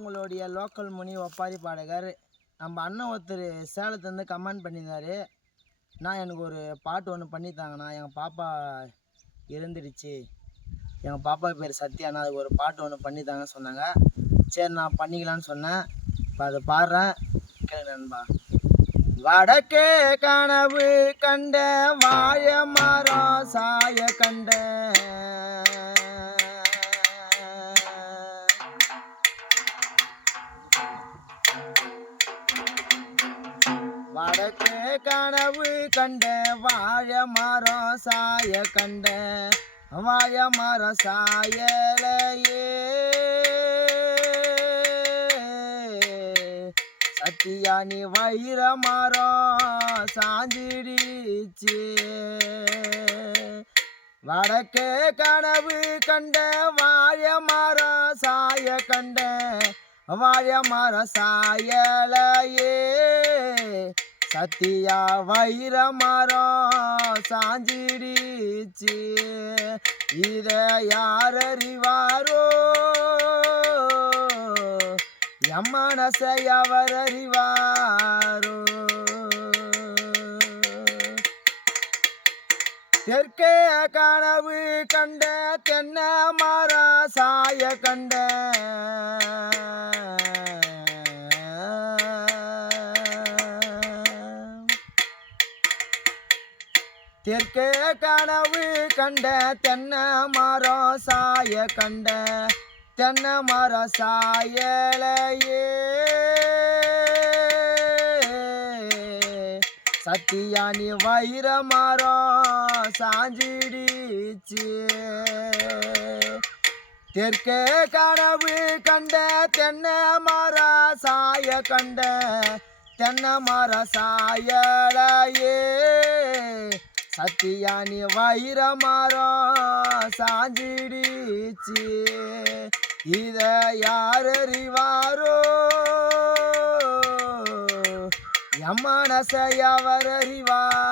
உங்களுடைய லோக்கல் முனி ஒப்பாரி பாடகர். நம்ம அண்ணன் ஒருத்தர் சேலத்துலேருந்து கமெண்ட் பண்ணியிருந்தாரு நான் எனக்கு ஒரு பாட்டு ஒன்று பண்ணித்தாங்கண்ணா. எங்கள் பாப்பா இறந்துடுச்சு எங்கள் பாப்பா பேர் சத்யாண்ணா அதுக்கு ஒரு பாட்டு ஒன்று பண்ணித்தாங்கன்னு சொன்னாங்க. சரி நான் பண்ணிக்கலான்னு சொன்னேன். இப்போ அதை பாடுறேன். கேளு நண்பா. வடக்கே கனவு கண்ட வாய மரம் சாய கண்ட. வடக்கே கனவு கண்ட வாழ மரம் சாய கண்ட வாழ மரம் சாயலையே. சத்தியானி வைர மரம் சாஞ்சிடுச்சு. வடக்கே கனவு கண்ட வாழ மரம் சாய கண்ட வாழ மரம் சாயலையே. சத்தியா வைரமரம் சாஞ்சிடுச்சு. இத யார் அறிவாரோ? எம்மனசை அவர் அறிவாரோ? தெற்கே கனவு கண்ட தென்ன மர சாய கண்ட தெற்கே கனவு கண்ட தென்னை மரம் சாய கண்ட தென்னை மரம் சாயலையே. சத்தியானி வைர மரம் சாஞ்சிடுச்சு. தெற்கே கனவு கண்ட தென்னை மர சாய கண்ட தென்னை மர சாயலையே. சத்தியானி வைர மரம் சாஞ்சிடுச்சு. இத யார் அறிவாரோ எம்மனசை அவர் அறிவார்